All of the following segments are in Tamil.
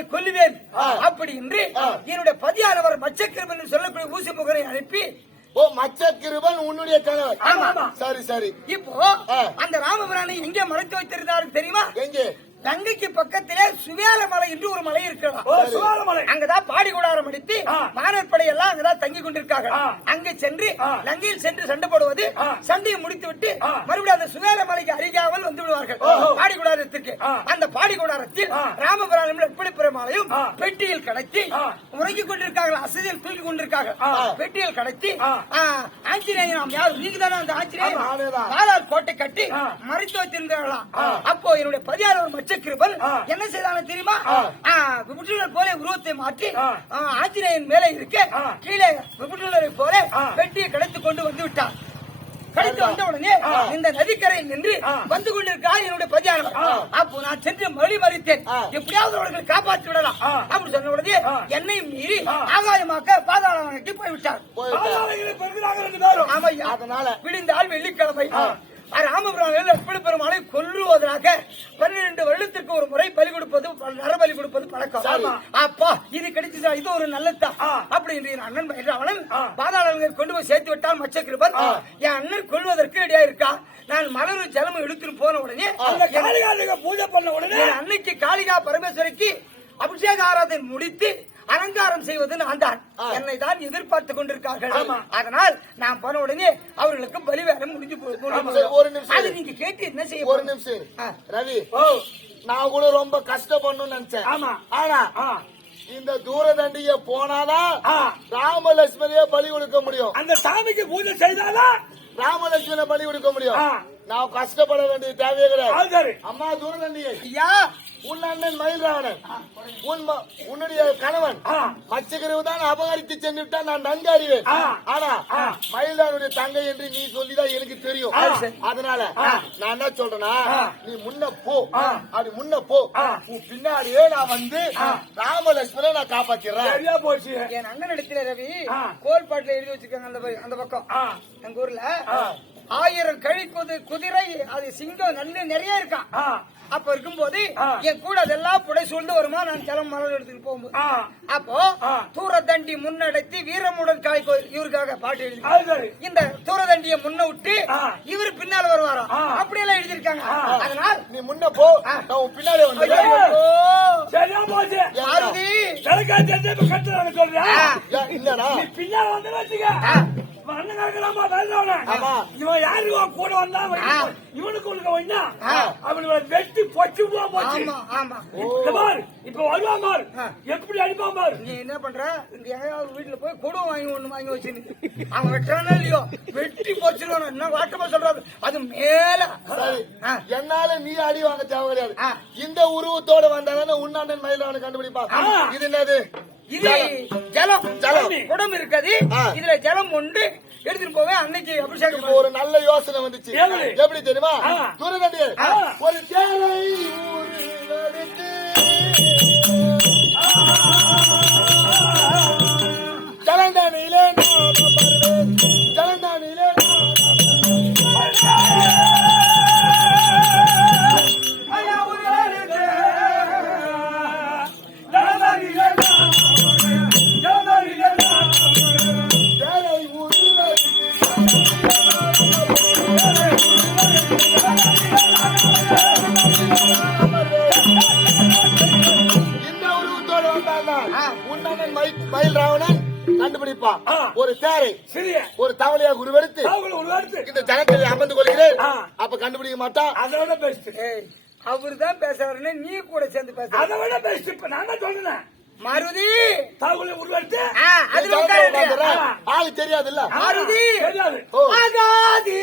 ராமபிரானை கொல்லுவேன். அப்படி என்று என்னுடைய பதியானவர் மச்சக்கிரம் என்று சொல்லக்கூடிய ஊசி முகரை அனுப்பி ஓ மச்ச கிருபன் உன்னுடைய கணவர். சரி சரி. இப்போ. அந்த ராமபிரானை எங்கே மறைத்து வைத்திருந்தாரு தெரியுமா? எங்கே? கங்கைக்கு பக்கத்திலே சுவேல மலை என்று ஒரு மலை இருக்கிறதா அங்கதான் பாடி கூடாரம் அடித்து. மாணவர் எல்லாம் அங்கதான் தங்கி கொண்டிருக்காங்க. அங்கே சென்று. லங்கையில் சென்று சண்டை போடுவது. சண்டையை முடித்து விட்டு. மறுபடியும் அந்த சுவேல மலைக்கு அருகாமல் வந்து விடுவார்கள் ஓஹோ. பாடி கூடாரத்திற்கு ஆ. அந்த பாடி கூடாரத்தில் ஆ. ராமபுராணம் எப்படி பெருமாளையும். பெட்டியில் கடத்தி ஆ. உறங்கிக் கொண்டிருக்கார்கள் அசதியில் தூக்கி கொண்டிருக்காங்க. பெட்டியில் கடத்தி ஆஞ்சநேயன் நாம் யார் நீங்க தானே அந்த ஆஞ்சநேயன் கோட்டை கட்டி. மறைத்து வைத்திருந்தார்களாம் ஆ. அப்போ என்னுடைய பதியாளர் மச்சக்கிருபன் ஆ. என்ன செய்தாங்க தெரியுமா விபுட்டுலர் போல உருவத்தை மாற்றி ஆஞ்சநேயன் மேலே இருக்க. கீழே விபுட்டுலரை போல ஆ. பெட்டியை கடைத்து கொண்டு வந்து விட்டார் கடைத்து வந்த உடனே. இந்த நதிக்கரையில் நின்று. வந்து கொண்டிருக்கார் என்னுடைய பதியாளர் ஆ. அப்போ நான் சென்று மொழி மறித்தேன். எப்படியாவது அவர்களை காப்பாற்றி விடலாம் ஆ. அப்படி சொன்ன உடனே. என்னையும் மீறி. ஆகாயமாக்க பாதாளமாக்கி போய்விட்டார் ஆமையா அதனால விடிந்தால் வெள்ளிக்கிழமை ராமபுரானில் எப்படி பெருமாளை கொல்லுவதற்காக பன்னிரண்டு வருடத்திற்கு ஒரு முறை பலி கொடுப்பது நரபலி கொடுப்பது பழக்கம். அப்பா இது கிடைச்சதா? இது ஒரு நல்லதா. அப்படி என்று என் அண்ணன் பயிராவணன் ஆ. பாதாளங்களை கொண்டு போய் சேர்த்து விட்டால் மச்சக்கிருபன் என் அண்ணன் கொள்வதற்கு ரெடியா இருக்கா? நான் மலரும் ஜலமும் எடுத்துட்டு போன உடனே காளிகாலிக பூஜை பண்ண உடனே என் அன்னைக்கு காளிகா பரமேஸ்வரிக்கு அபிஷேக ஆராதனை முடித்து அலங்காரம் செய்வது நான் தான். என்னை தான் எதிர்பார்த்து கொண்டிருக்கார்கள். அதனால் நான் போன உடனே அவர்களுக்கு பலிவேரம் முடிஞ்சு ஒரு. நிமிஷம் அது. நீங்க கேட்டு என்ன செய்ய ஒரு? நிமிஷம். ரவி நான் கூட ரொம்ப கஷ்டப்படணும்னு நினைச்சேன் ஆமா. ஆனா இந்த தூரதண்டிய போனாதான் ஆ. ராமலட்சுமணியே பலி கொடுக்க முடியும் அந்த சாமிக்கு பூஜை செய்தாதான் ராமலட்சுமண பலி கொடுக்க முடியும். நான் கஷ்டப்பட வேண்டிய தேவையே கிடையாது சரி அம்மா தூரதண்டியை ஐயா உன் அண்ணன் மயில் ராவணன் உன் உன்னுடைய கணவன். மச்சகிரவு தான் அபகரித்து சென்று விட்டா நான் நன்கு அறிவேன். ஆனா ஆ. மயிலானுடைய தங்கை என்று நீ சொல்லிதான் எனக்கு தெரியும். அதனால. நான் என்ன சொல்றேன்னா. நீ முன்ன போ. அப்படி முன்ன போ. உன் பின்னாடியே நான் வந்து ஆ. ராமலட்சுமணனை நான் காப்பாத்திடுறேன் சரியா போச்சு என் அண்ணன் இடத்துல ரவி. கோல்பாட்டுல எழுதி வச்சிருக்காங்க அந்த அந்த பக்கம் எங்க ஊர்ல. ஆயிரம் கழி குதி குதிரை அது சிங்கம் நன்னு நிறைய இருக்கான் அப்ப இருக்கும்போது. என் கூட அதெல்லாம் புடை சூழ்ந்து வருமா நான் கிளம்ப மரம் எடுத்துட்டு போகும்போது. அப்போ. தூரதண்டி முன்னெடுத்து வீரமுடன் காய் இவருக்காக பாட்டு எழுதி இந்த தூரதண்டிய முன்ன விட்டு. இவர் பின்னால வருவாராம் ஆ. அப்படியெல்லாம் எழுதியிருக்காங்க. அதனால் நீ முன்ன போ. நான் ஐயோ. வந்து பின்னால வந்து இவன் இவன் கூட வந்தா. இவனுக்கு வெட்டி பொச்சு போச்சு. ஆமா இந்த பாரு இப்ப வருவான் பாரு. ஆ. எப்படி அடிப்பான் பாரு. நீ என்ன பண்ற? இங்க எங்கேயாவது வீட்டுல போய் குடம் வாங்கி ஒண்ணு வாங்கி வச்சிருக்கு அவன் வெட்டுறானா இல்லையோ? வெட்டி போச்சிருவான் என்ன வாட்டமா சொல்றாரு? அது மேல. என்னால நீ அடி வாங்க தேவை கிடையாது. இந்த உருவத்தோட வந்தாதானே உன் அண்ணன் மயிலாவனை கண்டுபிடிப்பான். ஆமா. இது என்னது? இது ஜலம் ஜலம். குடம் இருக்குது. இதுல ஜலம் உண்டு எடுத்துட்டு போவேன் அன்னைக்கு அபிஷேகம் ஒரு நல்ல யோசனை வந்துச்சு எப்படி? தெரியுமா ஆ. ஒரு தேரை ஊரிலடித்து ஜலந்தானிலே நான் ஆ. ஒரு சிறிய. ஒரு தவளையாக உருவெடுத்து இந்த ஜனத்தில் அமர்ந்து கொள்கிறேன். அப்ப கண்டுபிடிக்க மாட்டான் அதோட பெஸ்ட் அவர் தான் பேசுறாருன்னு நீ கூட சேர்ந்து பேச. அதை விட பெஸ்ட் இப்ப நான் சொல்றேன் மாருதி. தகவலை உட்காரு. உட்கார்ந்துடுறேன். ஆளு தெரியாதுல்ல? மாருதி. தெரியாது. ஓ. ஆகாது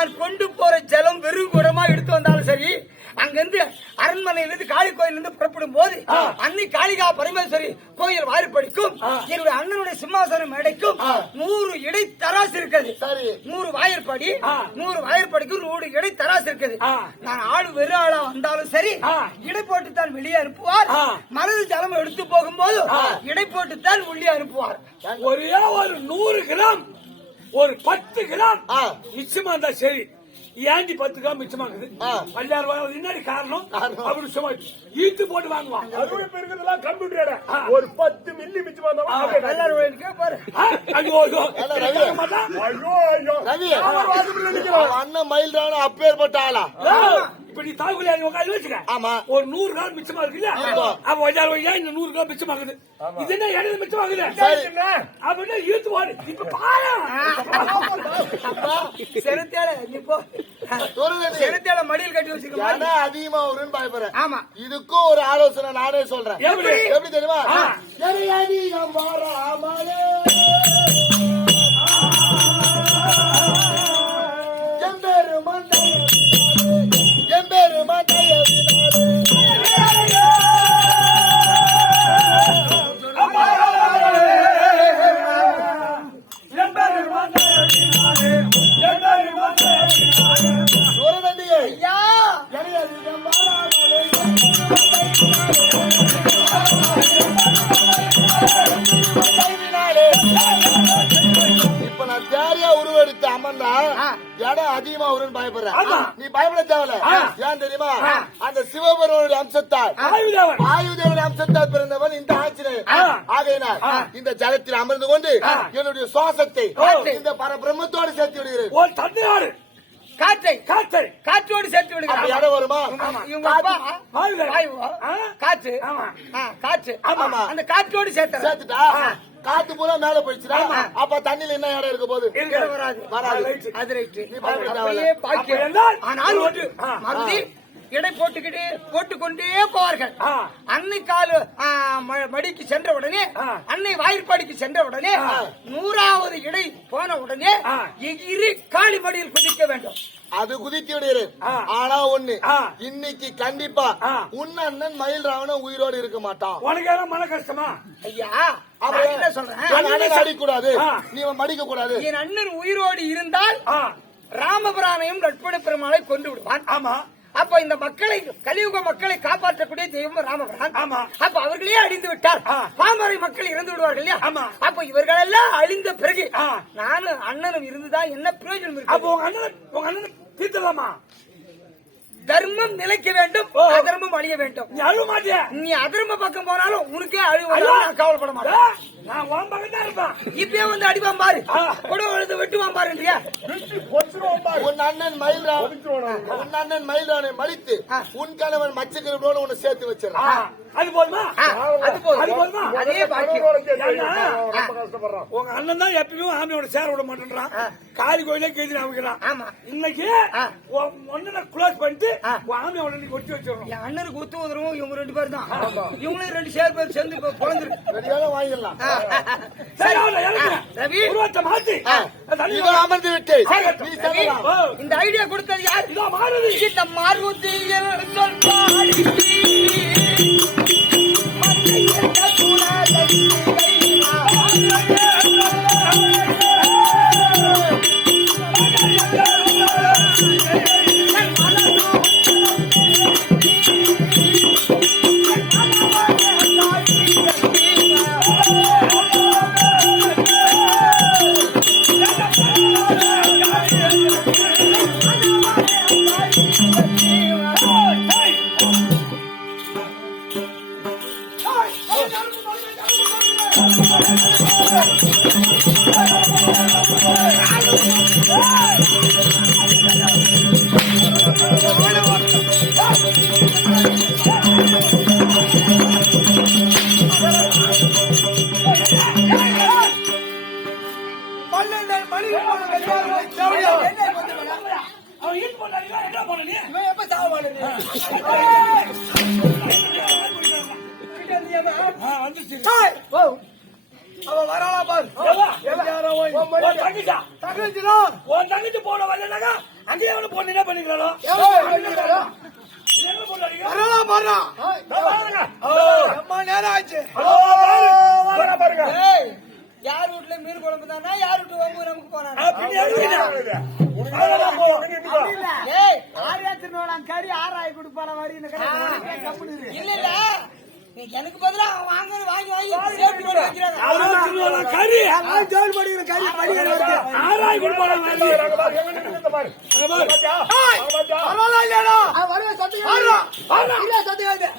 நான் கொண்டு போற ஜலம் வெறும் குடமா எடுத்து வந்தாலும் சரி அங்கிருந்து அரண்மனையில இருந்து காளி கோயில் இருந்து புறப்படும் போது அன்னி காளிகா பரமேஸ்வரி கோயில் வாய்ப்படிக்கும் என்னுடைய அண்ணனுடைய சிம்மாசனம் மேடைக்கும் நூறு இடை தராசு இருக்குது. நூறு வாயிற்படி. நூறு வாயிற்படிக்கு நூறு இடை தராசு இருக்குது. நான் ஆடு வெறும் ஆளா வந்தாலும் சரி. இடை போட்டு தான் வெளியே அனுப்புவார். மனது ஜலம் எடுத்து போகும்போது இடை போட்டு தான் உள்ளே அனுப்புவார். ஒரே ஒரு நூறு கிராம் ஒரு பத்து கிராம். மிச்சமா இருந்தா சரி. ஏண்டி பத்து கிராம் மிச்சமாக்குது. ஆ. பல்லாயிரம் ரூபாய் என்னடி காரணம்? காரணம். அப்படி சும்மா ஈத்து போட்டு வாங்குவான். அறுவடை பெருக்கிறதுலாம் கம்ப்யூட்டர். ஒரு பத்து மில்லி மிச்சம். அவன் அண்ணன் மயில் அப்பேற்பட்ட ஆளா? இப்ப நீ தாக்குல உட்காந்து வச்சுக்க ஆமா. ஒரு நூறு கிராம் மிச்சமா இருக்குல்ல. அப்ப வஜார் வழியா இந்த நூறு கிராம் மிச்சமாகுது. இது என்ன இடது மிச்சமாகுது. அப்படின்னா ஈத்து போடு. இப்ப பாரு. செலுத்தேல நீ போ. சொல்லுங்க செலுத்தேல மடியில் கட்டி வச்சுக்க அதிகமா வரும்னு பயப்படுறேன் ஆமா. இதுக்கும் ஒரு ஆலோசனை நானே சொல்றேன். எப்படி? எப்படி தெரியுமா? உருவெடுத்து அமர்ந்தா இடம் அதிகமா வரும்னு பயப்படுறேன். நீ பயப்பட தேவையில்ல. ஏன் தெரியுமா? அந்த சிவபெருமானுடைய அம்சத்தால் ஆயுதவன் ஆயுதேவனுடைய அம்சத்தால் பிறந்தவன் இந்த ஆஞ்சநேயர். ஆகையினால் இந்த ஜலத்தில் அமர்ந்து கொண்டு என்னுடைய சுவாசத்தை இந்த பரபிரம்மத்தோடு சேர்த்து விடுகிறேன். காற்றை. காற்றை. காற்றோடு சேர்த்து விடுங்க இடம் வருமா? காற்று. காற்று. ஆமா. அந்த காற்றோடு சேர்த்து சேர்த்துட்டா? காத்து பூரா மேல போயிடுச்சுன்னா அப்ப தண்ணியில என்ன இடம் இருக்க போகுது? வராது. அது ரைட்டு ஆனால் ஒன்று. இடை போட்டுக்கிட்டு போட்டுக்கொண்டே போவார்கள். அன்னை காலு மடிக்கு சென்ற உடனே. அன்னை வாயிற்பாடிக்கு சென்ற உடனே நூறாவது இடை போன உடனே. எகிரி காளி மடியில் குதிக்க வேண்டும். அது குதித்து விடுகிறேன் ஆ. ஆனா ஒண்ணு ஆ. இன்னைக்கு கண்டிப்பா ஆ. உன் அண்ணன் மயில் ராவணன் உயிரோடு இருக்க மாட்டான் உனக்கு மன கஷ்டமா ஐயா அவன் என்ன சொல்றேன் அடிக்கூடாது. நீ மடிக்க கூடாது என் அண்ணன் உயிரோடு இருந்தால் ஆ, ராமபிரானையும் லட்சுமண பெருமாளை கொண்டு விடுவான் ஆமா அப்ப இந்த மக்களை கலியுக மக்களை காப்பாற்றக்கூடிய தெய்வம் ராமபிரான் ஆமா. அப்ப அவர்களே அழிந்து விட்டார் ஆ. பாமரை மக்கள் இறந்து விடுவார்கள் இல்லையா ஆமா. அப்ப இவர்கள் எல்லாம் அழிந்த பிறகு ஆ. நானும் அண்ணனும் இருந்துதான் என்ன பிரயோஜனம் அப்ப இருக்கு உங்க அண்ணன் உங்க அண்ணன் தீர்த்தலாமா தர்மம் நிலைக்க வேண்டும். அதர்மம் அழிய வேண்டும். நீ அழுவ மாட்டிய? நீ அதர்ம பக்கம் போனாலும் உனக்கே அழிவு கவலைப்பட மாட்டேன். நான் உன் பக்கம் தான் இருப்பேன். இப்பயே வந்து அடிப்பான் பாரு. கூட வந்து வெட்டுவான் பாருன்றியா. உன் அண்ணன் மயில் ராவணன் உன் அண்ணன் மயில் ராவணனை மடித்து உன் கணவன் மச்சக்கரோடு உன்னை சேர்த்து வச்சிடறான். அது போதுமா? அது போதும்? அது பாக்கியம் உங்க அண்ணன் தான் எப்பயுமே ஆமையோட சேர விட மாட்டேன்றான். காளி கோயிலே கேள்வி அமைக்கிறான். ஆமா. இன்னைக்கு அண்ணனை க்ளோஸ் பண்ணிட்டு ஆ. உன் ஆமையோட நீ கொட்டி வச்சிடணும். என் அண்ணனுக்கு ஒத்து உதவும் இவங்க ரெண்டு பேர் தான். இவங்களும் ரெண்டு சேர் பேர் சேர்ந்து ரெடியாக வாங்கிடலாம். அமர்ந்து விட்டு. இந்த ஐடியா கொடுத்தது யார்? இந்த மாருதியில் சொல்பாடி என்ன போன நீ இவன் எப்ப சாவானு நீ? அவன் வரானா பாரு தங்கச்சா தகவல் உன் தங்கச்சி போன வரலனாக்கா அங்கேயே அவனை போட்டு என்ன போடுறாங்க வரலாம் வரலாம் பாருங்க. நேரம் ஆச்சு பாருங்க யார் வீட்ல மீன் குழம்பு தானா யார் வீட்டு வம்பு நமக்கு திருநோலாம் கறி ஆறாய் கொடுப்பான மாதிரி இந்த கறி இல்ல இல்ல நீ எனக்கு பதிலா அவன் வாங்க வாங்கி வாங்கி கறி. ஜோல் படிக்கிற கறி இல்லடா. வரவே சத்தியம் இல்ல சத்தியம்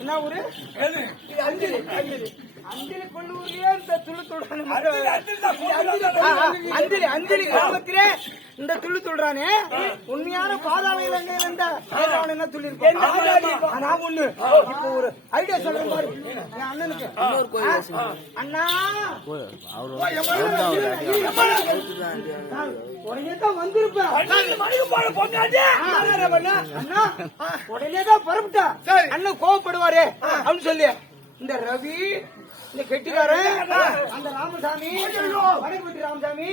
என்ன ஊரு? அஞ்சலி அஞ்சலி. அஞ்சலி கொள்ளூர்லயே இந்த துளு துள்றானே அஞ்சலி அஞ்சலி கிராமத்திலே இந்த துள்ளு துள்றானே உண்மையான பாதாள இலங்கையில என்ன துள்ளி நான் ஒண்ணு. இப்போ ஒரு ஐடியா சொல்றேன் பாரு. என் அண்ணனுக்கு. ஆ, அண்ணா. நான் உடனே தான் வந்திருப்பேன் அண்ணா உடனே தான் புறப்பட்டா. அண்ணன் கோவப்படுவாரு அப்படின்னு சொல்லி. இந்த ரவி இந்த கெட்டிக்காரன் அந்த ராமசாமி வடக்குப்பட்டி ராமசாமி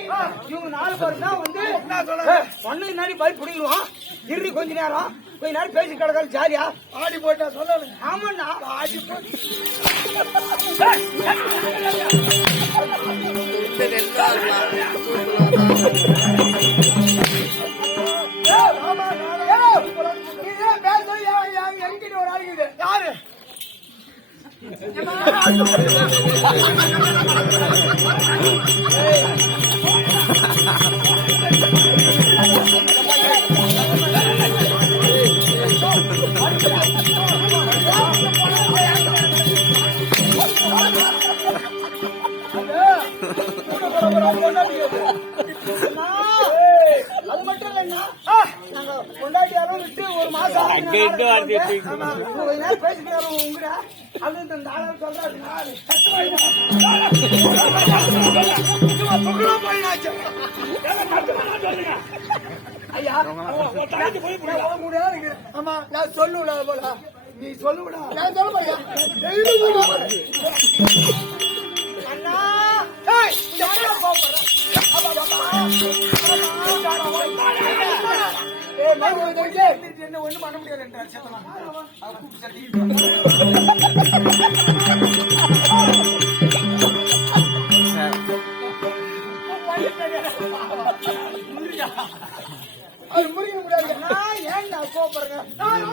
இவங்க நாலு பேர் தான் வந்து ஒண்ணுக்கு நாடி பயிர் பிடிக்குவோம் இரு கொஞ்ச நேரம் கொஞ்ச நேரம் பேசி கிடக்காது ஜாலியா ஆடி போட்டா சொல்லணும் ஆமாண்ணா ஆடி போட்டு யாரு அது மட்டும் இல்லைன்னா நாங்க கொண்டாடியாரும் விட்டு ஒரு மாசம் பேசிக்கிறாரு உங்கட அது இந்த ஆளர் நான் ஆமா நான் சொல்லுடா போல நீ சொல்லுடா நான் சொல்ல அண்ணா என்ன ஒண்ணும் பண்ண முடியாதுன்றார் சேத்தனா. கூப்பிட்டு அது முடிக்க முடியாது. நான் ஏன்டா கோபப்படுறேங்க? நான்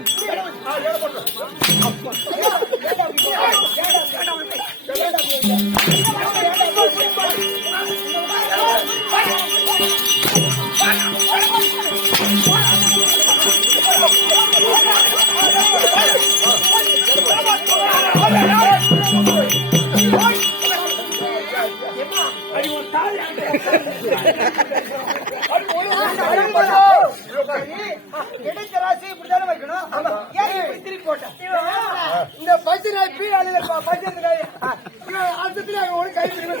ஏய், வர வரலாம். வர வரலாம். கிடைச்ச ராசி இப்படிதானே வைக்கணும் ஏன் இப்படி திருப்பி போட்டேன் இந்த பச்சை நாய் பீ அழில பச்சை நாய் அர்த்தத்துல ஒரு கை கூட்டிட்டு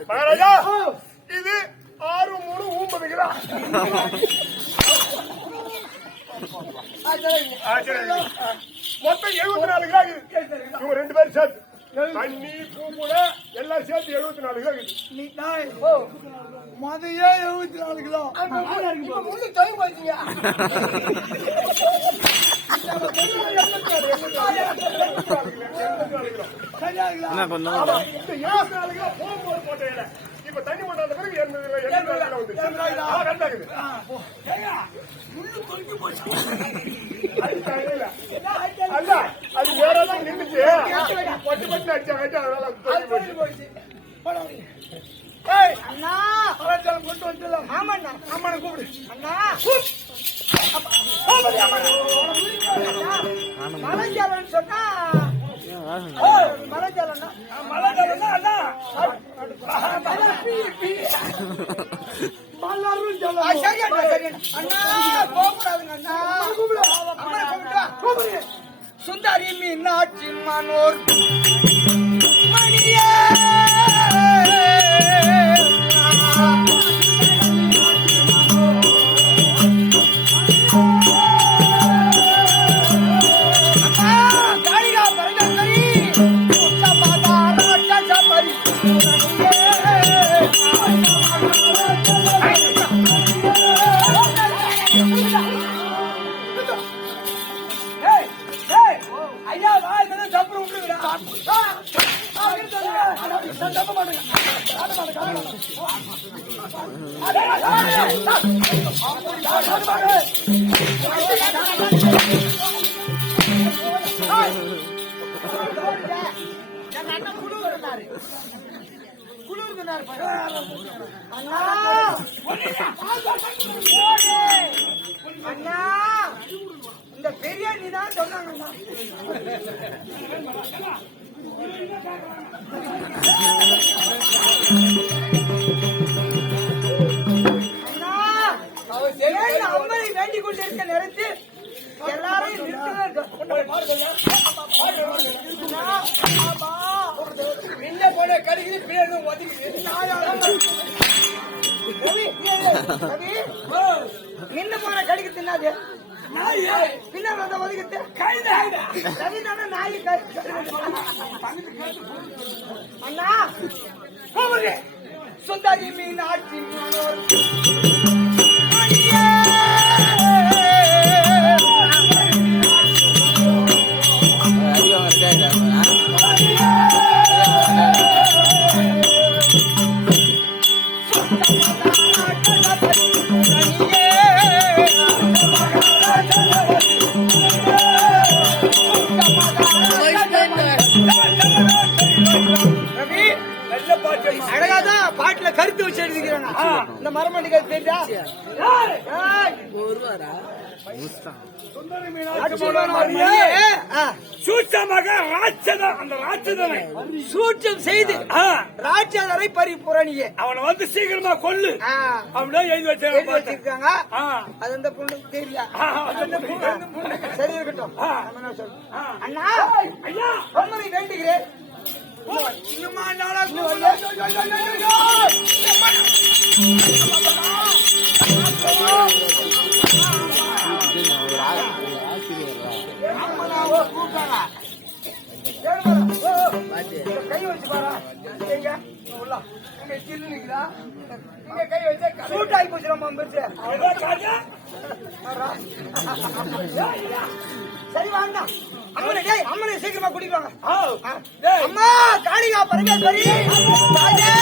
மகாராஜா இது ஆறு மூணு ஒன்பது கிலோ சரி. மொத்தம் எழுபத்தி நாலு கிராம். இவங்க ரெண்டு பேரும் சேர்த்து. தண்ணி பூ கூட எல்லாம் சேர்த்து எழுபத்தி நாலு கிலோ இருக்குது. நீ நாய். ஓ. மதையே எழுபத்தி நாலு கிலோ இப்ப முள்ளு தொலை போச்சுங்க. சரியா இருக்குதா? ஆமா, இந்த இருபத்தி நாலு கிலோ போகும்போது போட்ட இலை. இப்ப தண்ணி கொண்டாந்த பிறகு எண்பது அது அது வேறதான் நின்னுச்சு. பட்டு பட்டு அடிச்சாங்க, அதனால. ஏய், அண்ணா! கொண்டு வந்துடலாம். ஆமாண்ணா. கூப்பிடு. அண்ணா! மலைஜாலன்னு சொன்னா அண்ணா. அண்ணா. கூப்பிடு. சுந்தரி மீனாட்சி மனோர். மணியே! காளிகா பரமேஸ்வரி அம்மனை வேண்டிக் கொண்டிருக்க நேரத்தில் எல்லாரையும் நின்ன போட கடிக்குது பின்னாடி ஒதுக்குது ரவி, ரவி, போன கடிக்கு தின்னாது. பின்னாடி வந்த ஒதுக்கிட்டு ரவி தானே நாய் அண்ணா சுந்தரி மீன் சூட்சமாக ராட்சதன் அந்த ராட்சதனை சூட்சம் செய்து ராட்சதரை பரிபுரணியே அவனை வந்து சீக்கிரமா கொல்லு. அப்படின்னா எழுதி எழுதி வச்சிருக்க வச்சிருக்காங்க. அது அந்த பொண்ணுக்கு தெரியல பொண்ணு. சரி இருக்கட்டும். அண்ணா ஐயா. பொம்மனை வேண்டுகிறேன். இன்னுமா நாளா கை வச்சு பாரா. எங்க? உள்ள. இங்க சில்லு இங்க கை போச்சு நம்ம பெருசு. சரி வாங்க அம்மனை டேய் அம்மனை சீக்கிரமா கூட்டிட்டு அம்மா காளிகா பரமேஸ்வரி தாயே!